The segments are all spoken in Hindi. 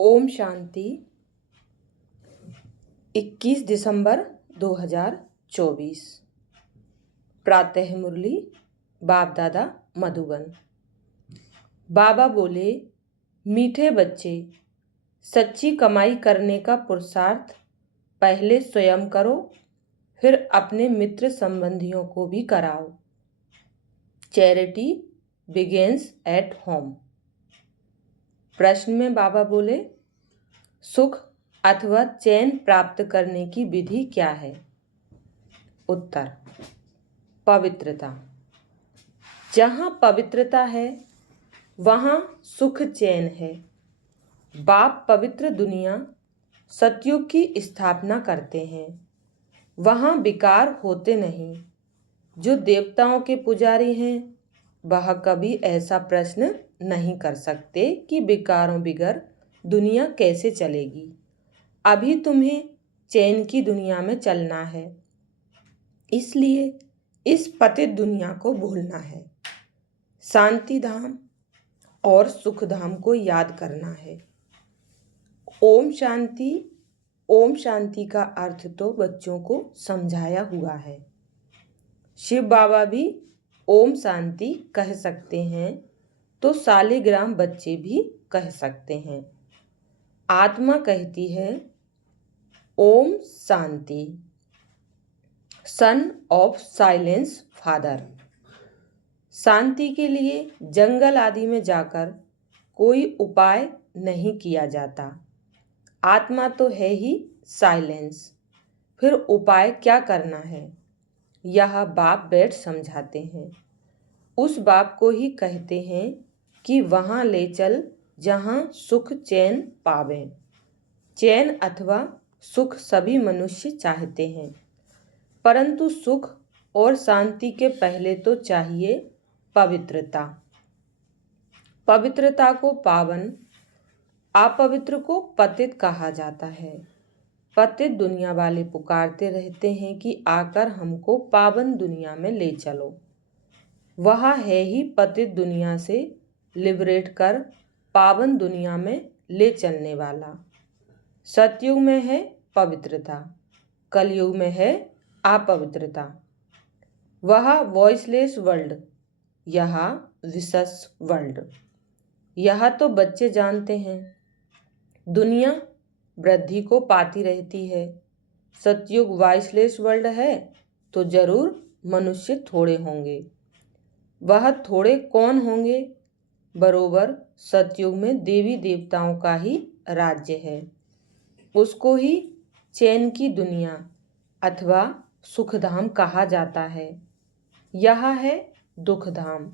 ओम शांति। 21 दिसंबर 2024। प्रातः मुरली बाप दादा मधुबन। बाबा बोले, मीठे बच्चे, सच्ची कमाई करने का पुरुषार्थ पहले स्वयं करो, फिर अपने मित्र संबंधियों को भी कराओ। Charity begins at home. प्रश्न में बाबा बोले, सुख अथवा चैन प्राप्त करने की विधि क्या है? उत्तर, पवित्रता। जहाँ पवित्रता है वहाँ सुख चैन है। बाप पवित्र दुनिया सतयुग की स्थापना करते हैं। वहाँ विकार होते नहीं। जो देवताओं के पुजारी हैं वह कभी ऐसा प्रश्न नहीं कर सकते कि विकारों बिगर दुनिया कैसे चलेगी। अभी तुम्हें चैन की दुनिया में चलना है, इसलिए इस पतित दुनिया को भूलना है। शांति धाम और सुख धाम को याद करना है। ओम शांति। ओम शांति का अर्थ तो बच्चों को समझाया हुआ है। शिव बाबा भी ओम शांति कह सकते हैं तो सालिग्राम बच्चे भी कह सकते हैं। आत्मा कहती है ओम शांति। Son of silence father. शांति के लिए जंगल आदि में जाकर कोई उपाय नहीं किया जाता। आत्मा तो है ही साइलेंस, फिर उपाय क्या करना है यह बाप बैठ समझाते हैं। उस बाप को ही कहते हैं कि वहाँ ले चल जहाँ सुख चैन पावें। चैन अथवा सुख सभी मनुष्य चाहते हैं, परंतु सुख और शांति के पहले तो चाहिए पवित्रता। पवित्रता को पावन, अपवित्र को पतित कहा जाता है। पतित दुनिया वाले पुकारते रहते हैं कि आकर हमको पावन दुनिया में ले चलो। वह है ही पतित दुनिया से लिबरेट कर पावन दुनिया में ले चलने वाला। सतयुग में है पवित्रता, कलयुग में है अपवित्रता। वह वॉइसलेस वर्ल्ड, यह विशेष वर्ल्ड। यह तो बच्चे जानते हैं। दुनिया वृद्धि को पाती रहती है। सतयुग वॉइसलेस वर्ल्ड है तो जरूर मनुष्य थोड़े होंगे। वह थोड़े कौन होंगे? बरोबर सतयुग में देवी देवताओं का ही राज्य है। उसको ही चैन की दुनिया अथवा सुखधाम कहा जाता है। यह है दुखधाम।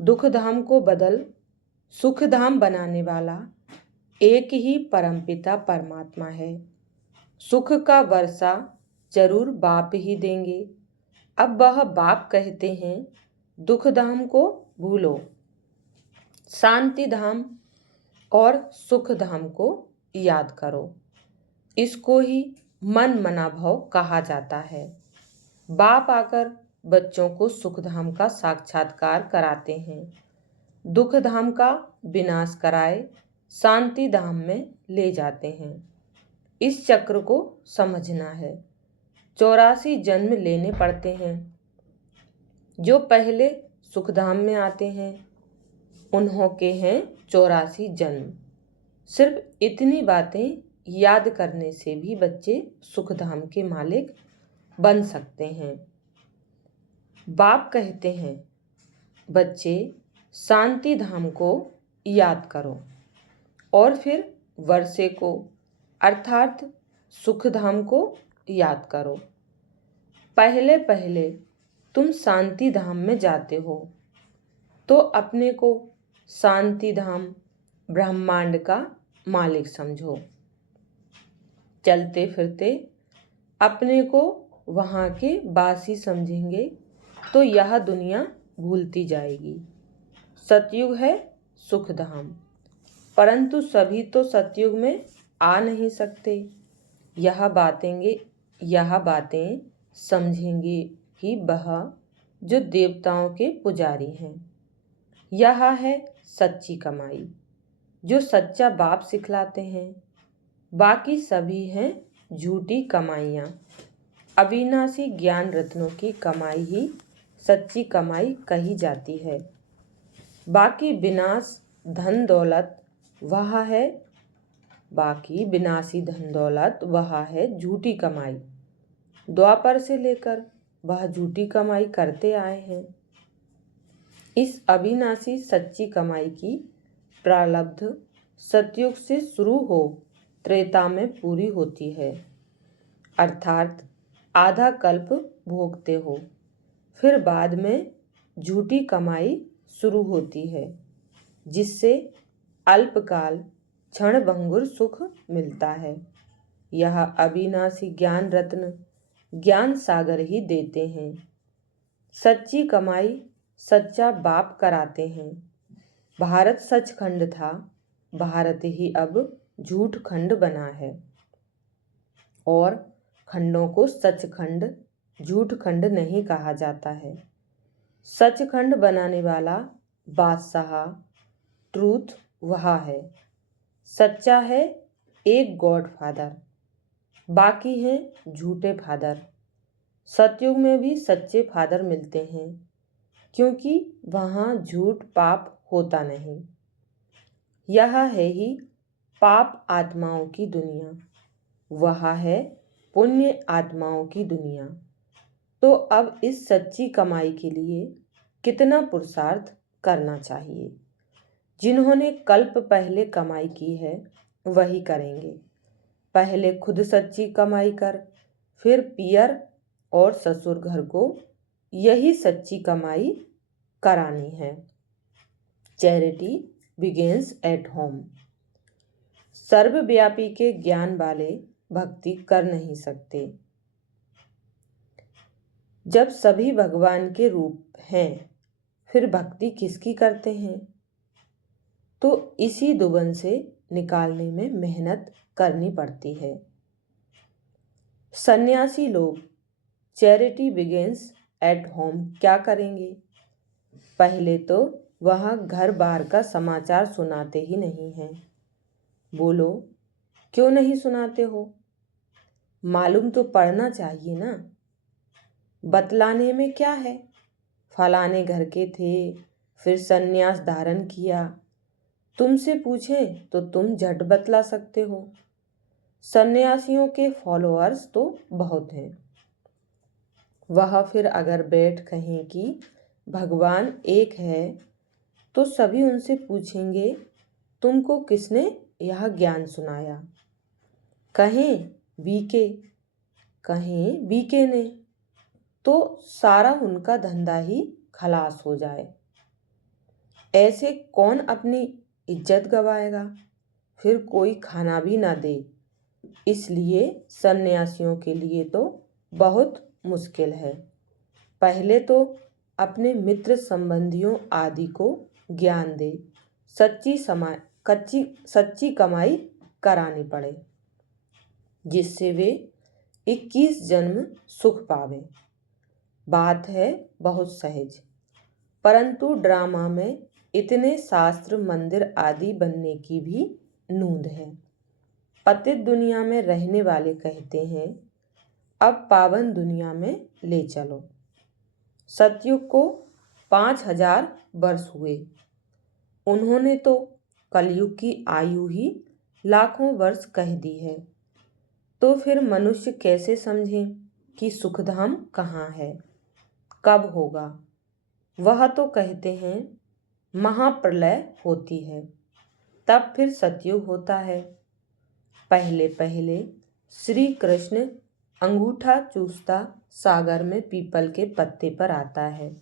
दुखधाम को बदल सुखधाम बनाने वाला एक ही परमपिता परमात्मा है। सुख का वर्षा जरूर बाप ही देंगे। अब वह बाप कहते हैं दुखधाम को भूलो, शांति धाम और सुख धाम को याद करो। इसको ही मन मना भाव कहा जाता है। बाप आकर बच्चों को सुख धाम का साक्षात्कार कराते हैं। दुख धाम का विनाश कराए शांति धाम में ले जाते हैं। इस चक्र को समझना है। 84 जन्म लेने पड़ते हैं। जो पहले सुखधाम में आते हैं उन्हों के हैं 84 जन्म। सिर्फ इतनी बातें याद करने से भी बच्चे सुखधाम के मालिक बन सकते हैं। बाप कहते हैं बच्चे शांति धाम को याद करो और फिर वर्षे को अर्थात सुखधाम को याद करो। पहले पहले तुम शांति धाम में जाते हो तो अपने को शांति धाम ब्रह्मांड का मालिक समझो। चलते फिरते अपने को वहाँ के वासी समझेंगे तो यह दुनिया भूलती जाएगी। सतयुग है सुखधाम, परंतु सभी तो सतयुग में आ नहीं सकते। यह बातें समझेंगे ही वह जो देवताओं के पुजारी हैं। यह है सच्ची कमाई। जो सच्चा बाप सिखलाते हैं। बाकी सभी हैं झूठी कमाइयाँ। अविनाशी ज्ञान रत्नों की कमाई ही सच्ची कमाई कही जाती है। बाकी विनाश धन दौलत वह है बाकी विनाशी धन दौलत वह है झूठी कमाई। द्वापर से लेकर वह झूठी कमाई करते आए हैं। इस अविनाशी सच्ची कमाई की प्रारब्ध सतयुग से शुरू हो त्रेता में पूरी होती है, अर्थात आधा कल्प भोगते हो, फिर बाद में झूठी कमाई शुरू होती है, जिससे अल्पकाल क्षणभंगुर सुख मिलता है। यह अविनाशी ज्ञान रत्न ज्ञान सागर ही देते हैं। सच्ची कमाई सच्चा बाप कराते हैं। भारत सचखंड था, भारत ही अब झूठ खंड बना है, और खंडों को सचखंड झूठ खंड नहीं कहा जाता है। सचखंड बनाने वाला बादशाह ट्रूथ वह है। सच्चा है एक गॉड फादर, बाकी हैं झूठे फादर। सतयुग में भी सच्चे फादर मिलते हैं, क्योंकि वहाँ झूठ पाप होता नहीं। यह है ही पाप आत्माओं की दुनिया, वह है पुण्य आत्माओं की दुनिया। तो अब इस सच्ची कमाई के लिए कितना पुरुषार्थ करना चाहिए। जिन्होंने कल्प पहले कमाई की है वही करेंगे। पहले खुद सच्ची कमाई कर, फिर पियर और ससुर घर को यही सच्ची कमाई करानी है। Charity begins at home. सर्वव्यापी के ज्ञान वाले भक्ति कर नहीं सकते। जब सभी भगवान के रूप हैं, फिर भक्ति किसकी करते हैं। तो इसी दुबन से निकालने में मेहनत करनी पड़ती है। सन्यासी लोग चैरिटी बिगिंस एट होम क्या करेंगे। पहले तो वह घर बार का समाचार सुनाते ही नहीं हैं। बोलो क्यों नहीं सुनाते हो, मालूम तो पड़ना चाहिए ना। बतलाने में क्या है, फलाने घर के थे, फिर सन्यास धारण किया। तुमसे पूछें तो तुम झट बतला सकते हो। सन्यासियों के फॉलोअर्स तो बहुत हैं। वह फिर अगर बैठ कहें कि भगवान एक है, तो सभी उनसे पूछेंगे तुमको किसने यह ज्ञान सुनाया। कहें बीके ने, तो सारा उनका धंधा ही खलास हो जाए। ऐसे कौन अपनी इज्जत गवाएगा, फिर कोई खाना भी ना दे। इसलिए सन्यासियों के लिए तो बहुत मुश्किल है। पहले तो अपने मित्र संबंधियों आदि को ज्ञान दे, सच्ची कमाई करानी पड़े, जिससे वे 21 जन्म सुख पावे। बात है बहुत सहज, परंतु ड्रामा में इतने शास्त्र मंदिर आदि बनने की भी नूंद है। पतित दुनिया में रहने वाले कहते हैं अब पावन दुनिया में ले चलो। सतयुग को 5000 वर्ष हुए, उन्होंने तो कलयुग की आयु ही लाखों वर्ष कह दी है। तो फिर मनुष्य कैसे समझें कि सुखधाम कहाँ है, कब होगा। वह तो कहते हैं महाप्रलय होती है, तब फिर सतयुग होता है। पहले पहले श्री कृष्ण अंगूठा चूसता सागर में पीपल के पत्ते पर आता है।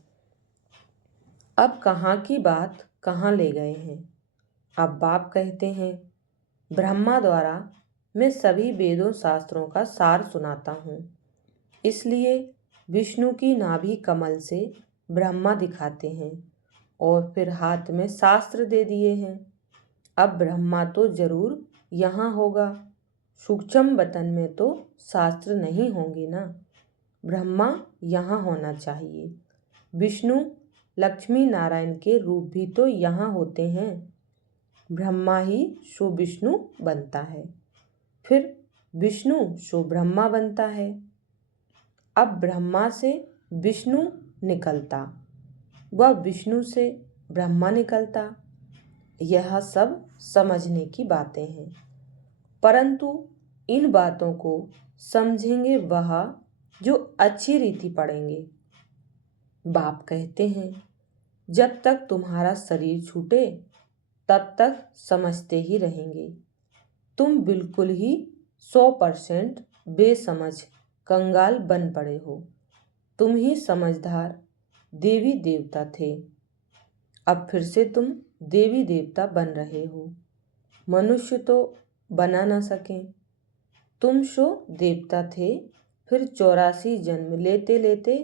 अब कहाँ की बात कहाँ ले गए हैं। अब बाप कहते हैं ब्रह्मा द्वारा मैं सभी वेदों शास्त्रों का सार सुनाता हूँ। इसलिए विष्णु की नाभि कमल से ब्रह्मा दिखाते हैं और फिर हाथ में शास्त्र दे दिए हैं। अब ब्रह्मा तो जरूर यहाँ होगा, सूक्ष्म वतन में तो शास्त्र नहीं होंगे ना। ब्रह्मा यहाँ होना चाहिए। विष्णु लक्ष्मी नारायण के रूप भी तो यहाँ होते हैं। ब्रह्मा ही सो विष्णु बनता है, फिर विष्णु सो ब्रह्मा बनता है। अब ब्रह्मा से विष्णु निकलता, वह विष्णु से ब्रह्मा निकलता। यह सब समझने की बातें हैं, परंतु इन बातों को समझेंगे वह जो अच्छी रीति पढ़ेंगे। बाप कहते हैं, जब तक तुम्हारा शरीर छूटे तब तक समझते ही रहेंगे। तुम बिल्कुल ही 100% बेसमझ कंगाल बन पड़े हो। तुम ही समझदार देवी देवता थे, अब फिर से तुम देवी देवता बन रहे हो। मनुष्य तो बना ना सके। तुम सो देवता थे, फिर 84 जन्म लेते लेते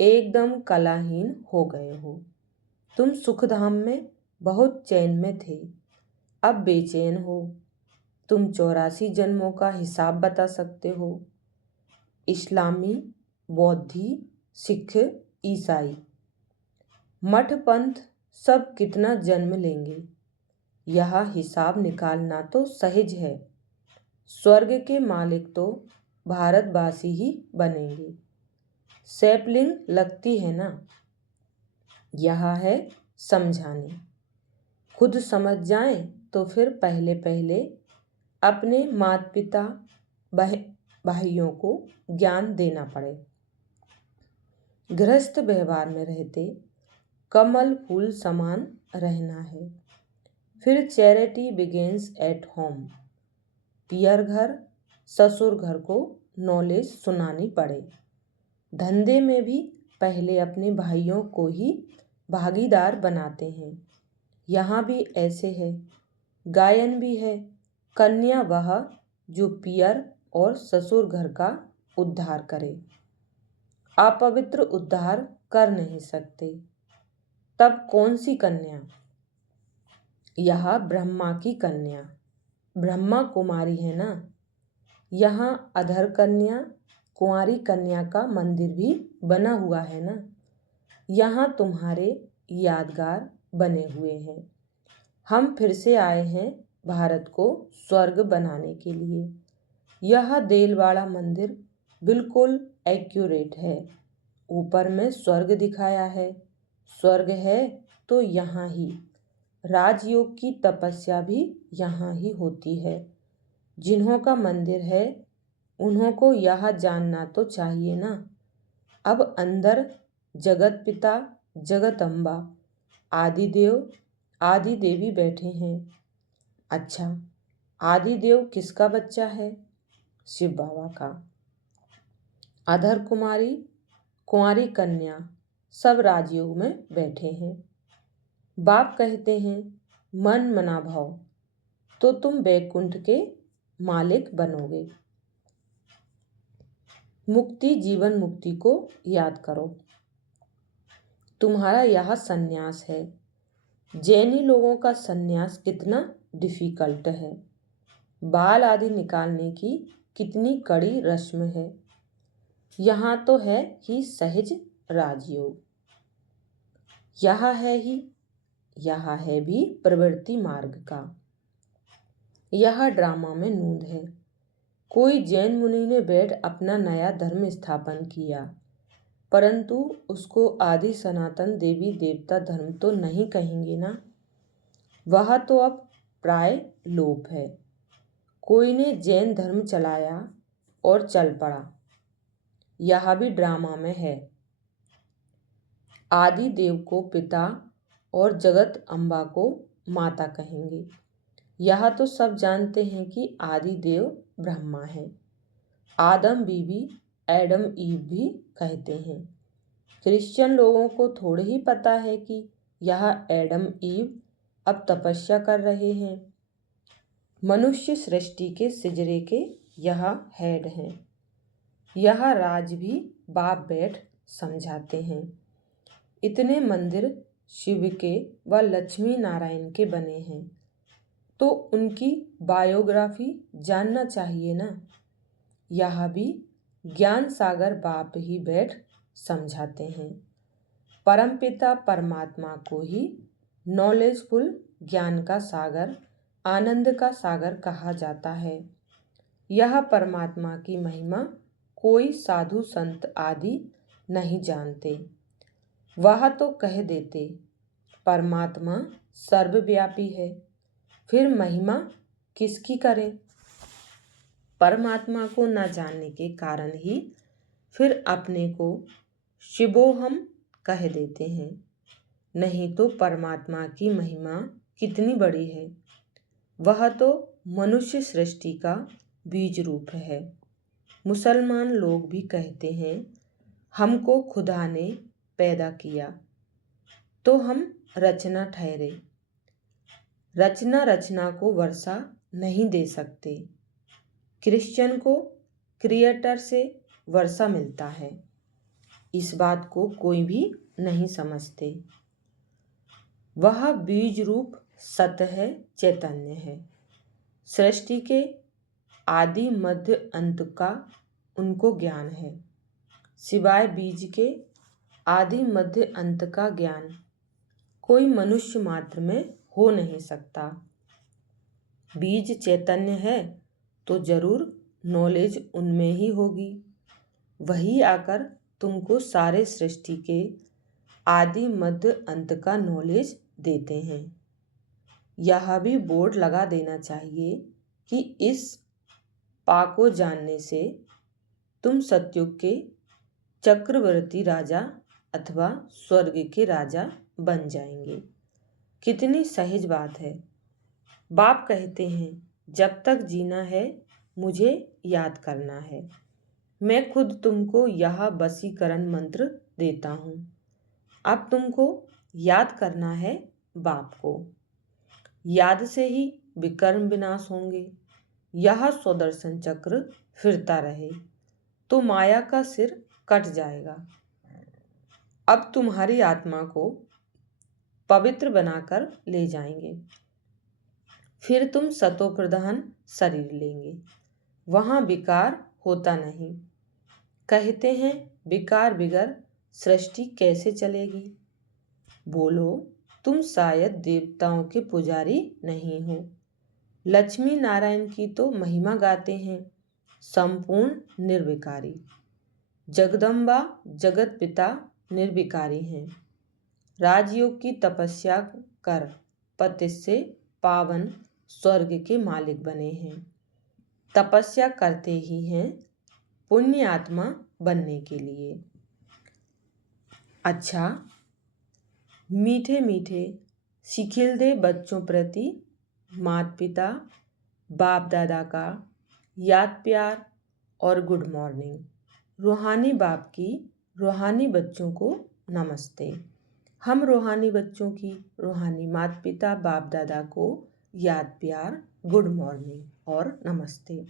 एकदम कलाहीन हो गए हो। तुम सुखधाम में बहुत चैन में थे, अब बेचैन हो। तुम 84 जन्मों का हिसाब बता सकते हो। इस्लामी, बौद्धी, सिख, ईसाई, मठ पंथ सब कितना जन्म लेंगे, यह हिसाब निकालना तो सहज है। स्वर्ग के मालिक तो भारतवासी ही बनेंगे। सैपलिंग लगती है ना, यह है समझाने। खुद समझ जाएं तो फिर पहले पहले अपने माता पिता भाइयों को ज्ञान देना पड़े। गृहस्थ व्यवहार में रहते कमल फूल समान रहना है। फिर चैरिटी बिगिंस एट होम। पियर घर ससुर घर को नॉलेज सुनानी पड़े। धंधे में भी पहले अपने भाइयों को ही भागीदार बनाते हैं। यहाँ भी ऐसे है। गायन भी है। कन्या वह जो पियर और ससुर घर का उद्धार करे। अपवित्र उद्धार कर नहीं सकते। तब कौन सी कन्या? यह ब्रह्मा की कन्या, ब्रह्मा कुमारी है ना। यहाँ अधर कन्या, कुंवारी कन्या का मंदिर भी बना हुआ है ना। यहाँ तुम्हारे यादगार बने हुए हैं। हम फिर से आए हैं भारत को स्वर्ग बनाने के लिए। यह देलवाड़ा मंदिर बिल्कुल एक्यूरेट है। ऊपर में स्वर्ग दिखाया है। स्वर्ग है तो यहाँ ही। राजयोग की तपस्या भी यहाँ ही होती है। जिन्हों का मंदिर है उन्हों को यह जानना तो चाहिए ना। अब अंदर जगत पिता, जगत अम्बा, आदिदेव, आदि देवी बैठे हैं। अच्छा, आदिदेव किसका बच्चा है? शिव बाबा का। अधर कुमारी, कुंवारी कन्या सब राजयोग में बैठे हैं। बाप कहते हैं, मन मना भाव तो तुम बैकुंठ के मालिक बनोगे। मुक्ति जीवन मुक्ति को याद करो। तुम्हारा यह सन्यास है। जैनी लोगों का सन्यास कितना डिफिकल्ट है। बाल आदि निकालने की कितनी कड़ी रस्म है। यहाँ तो है ही सहज राजयोग। यह है भी प्रवृत्ति मार्ग का। यह ड्रामा में नूंद है। कोई जैन मुनि ने बैठ अपना नया धर्म स्थापन किया, परंतु उसको आदि सनातन देवी देवता धर्म तो नहीं कहेंगे ना। वह तो अब प्राय लोप है। कोई ने जैन धर्म चलाया और चल पड़ा। यह भी ड्रामा में है। आदि देव को पिता और जगत अम्बा को माता कहेंगे। यह तो सब जानते हैं कि आदि देव ब्रह्मा है। आदम बीबी एडम ईव भी कहते हैं। क्रिश्चियन लोगों को थोड़े ही पता है कि यह एडम ईव अब तपस्या कर रहे हैं। मनुष्य सृष्टि के सिजरे के यह हेड हैं। यह राज भी बाप बैठ समझाते हैं। इतने मंदिर शिव के व लक्ष्मी नारायण के बने हैं तो उनकी बायोग्राफी जानना चाहिए ना। यह भी ज्ञान सागर बाप ही बैठ समझाते हैं। परमपिता परमात्मा को ही नॉलेजफुल ज्ञान का सागर, आनंद का सागर कहा जाता है। यह परमात्मा की महिमा कोई साधु संत आदि नहीं जानते। वह तो कह देते परमात्मा सर्वव्यापी है, फिर महिमा किसकी करें? परमात्मा को न जानने के कारण ही फिर अपने को शिवोहम कह देते हैं। नहीं तो परमात्मा की महिमा कितनी बड़ी है। वह तो मनुष्य सृष्टि का बीज रूप है। मुसलमान लोग भी कहते हैं हमको खुदा ने पैदा किया, तो हम रचना ठहरे। रचना को वर्षा नहीं दे सकते। क्रिश्चियन को क्रिएटर से वर्षा मिलता है। इस बात को कोई भी नहीं समझते। वह बीज रूप सत्य है, चैतन्य है। सृष्टि के आदि मध्य अंत का उनको ज्ञान है। सिवाय बीज के आदि मध्य अंत का ज्ञान कोई मनुष्य मात्र में हो नहीं सकता। बीज चैतन्य है तो जरूर नॉलेज उनमें ही होगी। वही आकर तुमको सारे सृष्टि के आदि मध्य अंत का नॉलेज देते हैं। यह भी बोर्ड लगा देना चाहिए कि इस पाको जानने से तुम सतयुग के चक्रवर्ती राजा अथवा स्वर्ग के राजा बन जाएंगे। कितनी सहज बात है। बाप कहते हैं जब तक जीना है मुझे याद करना है। मैं खुद तुमको यह वशीकरण मंत्र देता हूँ। अब तुमको याद करना है बाप को। याद से ही विकर्म विनाश होंगे। यह स्वदर्शन चक्र फिरता रहे तो माया का सिर कट जाएगा। अब तुम्हारी आत्मा को पवित्र बनाकर ले जाएंगे। फिर तुम सतो प्रधान शरीर लेंगे। वहाँ विकार होता नहीं। कहते हैं विकार बिगर सृष्टि कैसे चलेगी? बोलो तुम शायद देवताओं के पुजारी नहीं हो। लक्ष्मी नारायण की तो महिमा गाते हैं, संपूर्ण निर्विकारी। जगदम्बा जगत पिता निर्विकारी हैं। राजयोग की तपस्या कर पति से पावन स्वर्ग के मालिक बने हैं। तपस्या करते ही हैं पुण्य आत्मा बनने के लिए। अच्छा, मीठे मीठे सिखिलदे बच्चों प्रति माता पिता बाप दादा का याद प्यार और गुड मॉर्निंग। रूहानी बाप की रूहानी बच्चों को नमस्ते। हम रूहानी बच्चों की रूहानी माता पिता बाप दादा को याद प्यार, गुड मॉर्निंग और नमस्ते।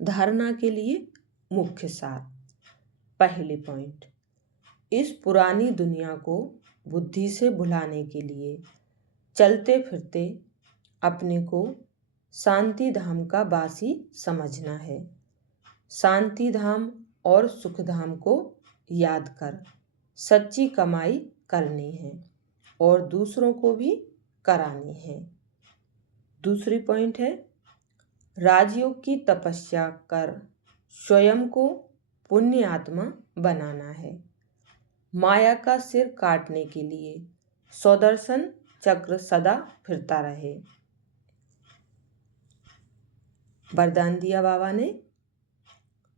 धारणा के लिए मुख्य सार। पहले पॉइंट, इस पुरानी दुनिया को बुद्धि से भुलाने के लिए चलते फिरते अपने को शांति धाम का वासी समझना है। शांति धाम और सुख धाम को याद कर सच्ची कमाई करनी है और दूसरों को भी करानी है। दूसरी पॉइंट है, राजयोग की तपस्या कर स्वयं को पुण्य आत्मा बनाना है। माया का सिर काटने के लिए स्वदर्शन चक्र सदा फिरता रहे। वरदान दिया बाबा ने,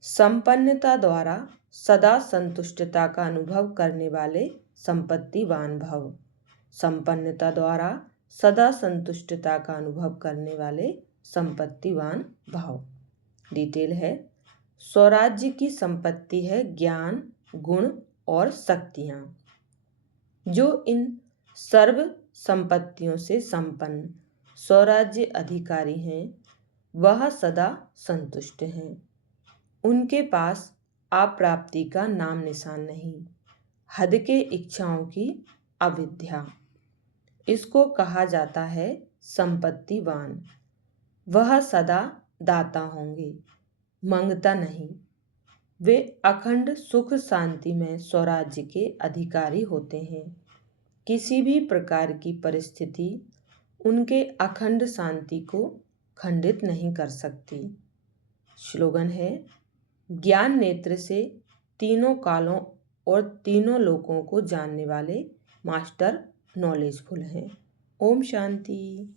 संपन्नता द्वारा सदा संतुष्टता का अनुभव करने वाले संपत्तिवान भव। संपन्नता द्वारा सदा संतुष्टता का अनुभव करने वाले संपत्तिवान भाव। डिटेल है, स्वराज्य की संपत्ति है ज्ञान, गुण और शक्तियाँ। जो इन सर्व संपत्तियों से संपन्न स्वराज्य अधिकारी हैं वह सदा संतुष्ट हैं। उनके पास अप्राप्ति का नाम निशान नहीं, हद के इच्छाओं की अविद्या। इसको कहा जाता है संपत्तिवान। वह सदा दाता होंगे, मांगता नहीं। वे अखंड सुख शांति में स्वराज्य के अधिकारी होते हैं। किसी भी प्रकार की परिस्थिति उनके अखंड शांति को खंडित नहीं कर सकती। स्लोगन है, ज्ञान नेत्र से तीनों कालों और तीनों लोकों को जानने वाले मास्टर नॉलेजफुल हैं। ओम शांति।